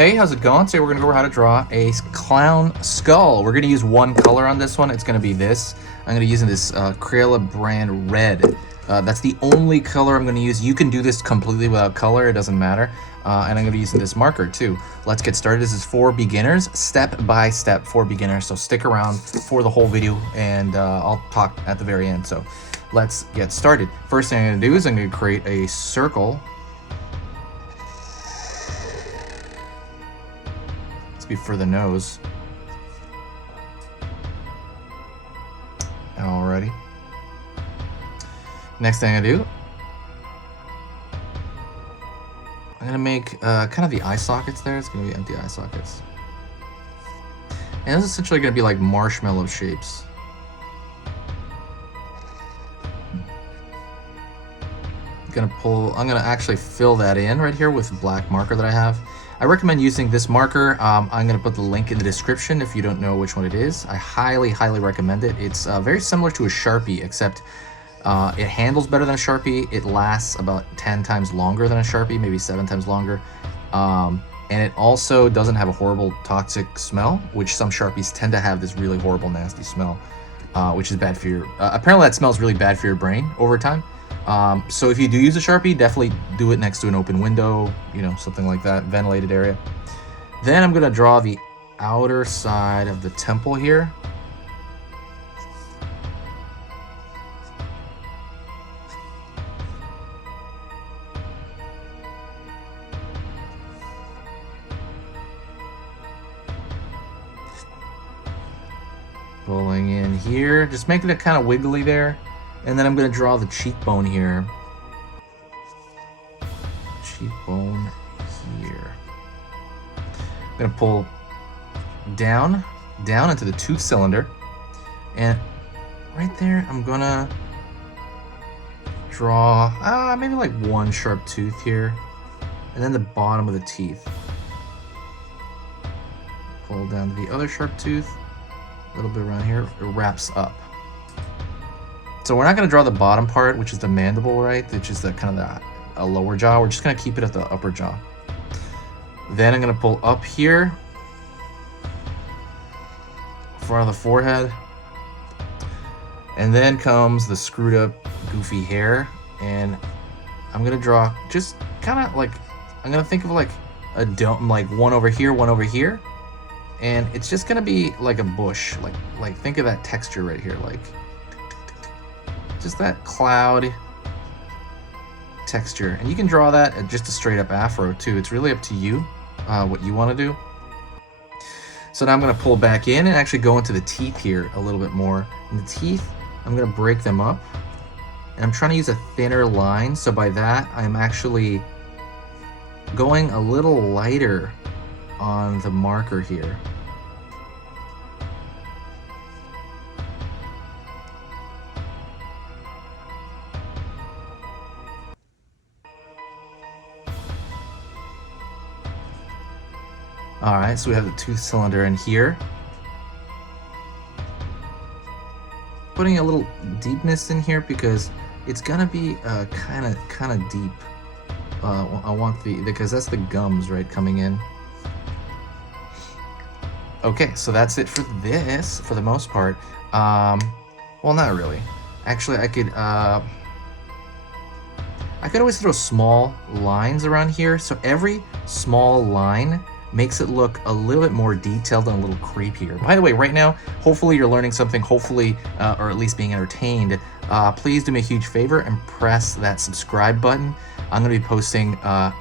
Hey, how's it going? Today we're gonna go over how to draw a clown skull. We're gonna use one color on this one. It's gonna be this. I'm gonna use this Crayola brand red. That's the only color I'm gonna use. You can do this completely without color, it doesn't matter. And I'm gonna be using this marker too. Let's get started. This is for beginners, step by step for beginners. So stick around for the whole video and I'll talk at the very end. So let's get started. First thing I'm gonna do is I'm gonna create a circle. For the nose. Alrighty. Next thing I do, I'm gonna make kind of the eye sockets there. It's gonna be empty eye sockets. And this is essentially gonna be like marshmallow shapes. I'm gonna actually fill that in right here with black marker that I have. I recommend using this marker. I'm gonna put the link in the description if you don't know which one it is. I highly recommend it. It's very similar to a Sharpie, except it handles better than a Sharpie. It lasts about 10 times longer than a Sharpie, maybe 7 times longer. And it also doesn't have a horrible toxic smell, which some Sharpies tend to have this really horrible, nasty smell, which is bad for your, apparently that smells really bad for your brain over time. So if you do use a Sharpie, definitely do it next to an open window, you know, something like that, ventilated area. Then I'm going to draw the outer side of the temple here. Pulling in here, just making it kind of wiggly there. And then I'm going to draw the cheekbone here. Cheekbone here. I'm going to pull down into the tooth cylinder. And right there, I'm going to draw maybe like one sharp tooth here. And then the bottom of the teeth. Pull down to the other sharp tooth. A little bit around here. It wraps up. So we're not going to draw the bottom part, which is the mandible, right? Which is the kind of a lower jaw. We're just going to keep it at the upper jaw. Then I'm going to pull up here, front of the forehead. And then comes the screwed up, goofy hair. And I'm going to draw just kind of like, I'm going to think of like a dome, like one over here, one over here. And it's just going to be like a bush. Like think of that texture right here, like just that cloud texture. And you can draw that at just a straight up afro too. It's really up to you what you want to do. So now I'm going to pull back in and actually go into the teeth here a little bit more. And the teeth, I'm going to break them up. And I'm trying to use a thinner line. So by that, I'm actually going a little lighter on the marker here. Alright, so we have the tooth cylinder in here. Putting a little deepness in here because it's gonna be kind of deep. I want because that's the gums, right, coming in. Okay, so that's it for this, for the most part. Well, not really. Actually, I could always throw small lines around here. So every small line makes it look a little bit more detailed and a little creepier. By the way, right now, hopefully you're learning something, hopefully, or at least being entertained. Please do me a huge favor and press that subscribe button. I'm gonna be posting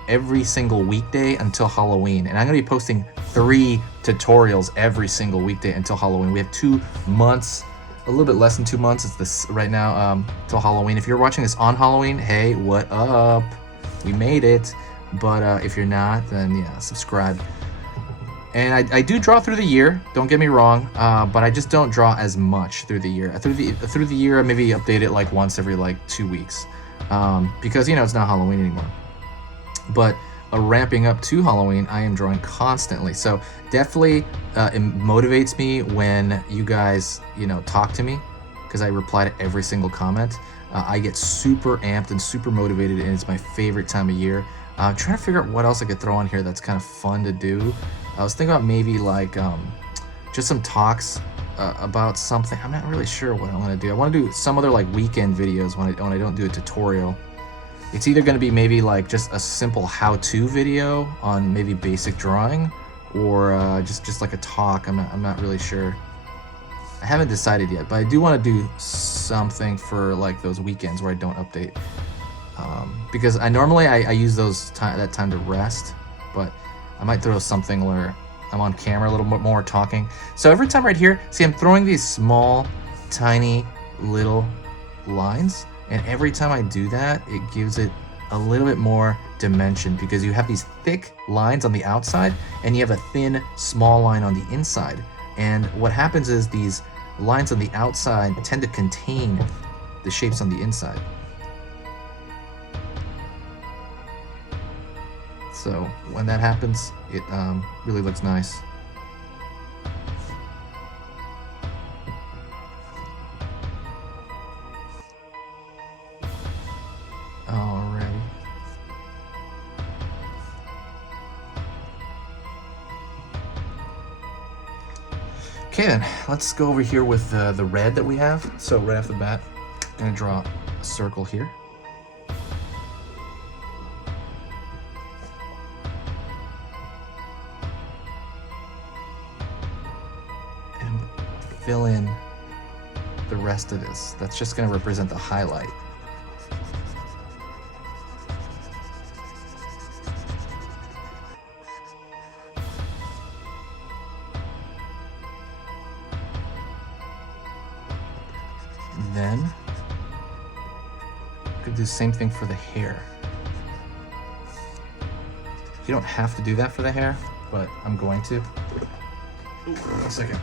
every single weekday until Halloween. And I'm gonna be posting 3 tutorials every single weekday until Halloween. We have 2 months, a little bit less than 2 months. It's this right now till Halloween. If you're watching this on Halloween, hey, what up? We made it. But if you're not, then yeah, subscribe. And I do draw through the year, don't get me wrong, but I just don't draw as much through the year. Through the year, I maybe update it like once every like 2 weeks, because you know it's not Halloween anymore. But ramping up to Halloween, I am drawing constantly. So definitely it motivates me when you guys, you know, talk to me, because I reply to every single comment. I get super amped and super motivated, and it's my favorite time of year. I'm trying to figure out what else I could throw on here that's kind of fun to do. I was thinking about maybe like just some talks about something. I'm not really sure what I want to do. I want to do some other like weekend videos when I don't do a tutorial. It's either going to be maybe like just a simple how-to video on maybe basic drawing, or just like a talk. I'm not really sure. I haven't decided yet, but I do want to do something for like those weekends where I don't update, because I normally use that time to rest, but I might throw something where I'm on camera a little bit more talking. So every time right here, see, I'm throwing these small, tiny, little lines, and every time I do that, it gives it a little bit more dimension, because you have these thick lines on the outside and you have a thin, small line on the inside. And what happens is these lines on the outside tend to contain the shapes on the inside. So when that happens, it really looks nice. Alrighty. Okay then, let's go over here with the red that we have. So right off the bat, I'm gonna draw a circle here. And fill in the rest of this. That's just gonna represent the highlight. Then you could do the same thing for the hair. You don't have to do that for the hair, but I'm going to. Ooh, 1 second.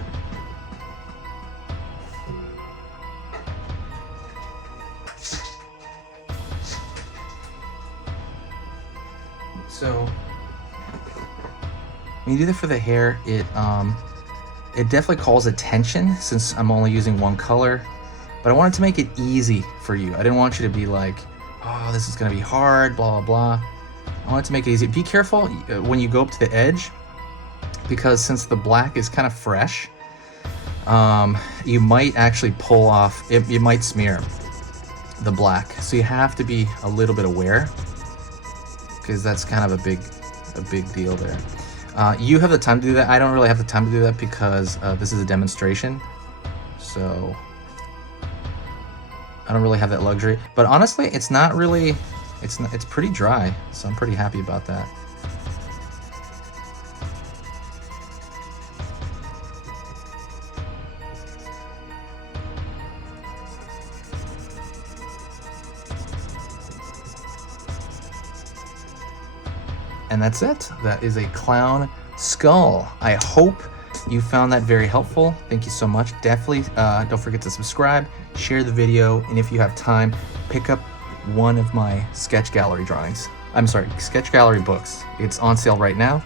So when you do that for the hair, it definitely calls attention since I'm only using one color. But I wanted to make it easy for you. I didn't want you to be like, oh, this is gonna be hard, blah, blah, blah. I wanted to make it easy. Be careful when you go up to the edge, because since the black is kind of fresh, you might actually pull off, it might smear the black. So you have to be a little bit aware, because that's kind of a big deal there. You have the time to do that. I don't really have the time to do that because this is a demonstration. So I don't really have that luxury, but honestly, it's not really, it's pretty dry, so I'm pretty happy about that. And that's it. That is a clown skull. I hope you found that very helpful. Thank you so much. Definitely don't forget to subscribe, share the video, and if you have time, pick up one of my sketch gallery drawings. I'm sorry, sketch gallery books. It's on sale right now.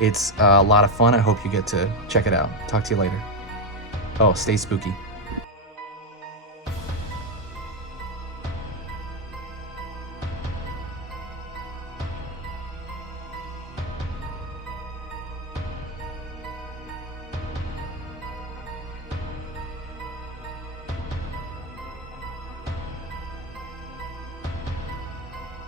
It's a lot of fun. I hope you get to check it out. Talk to you later. Oh, stay spooky.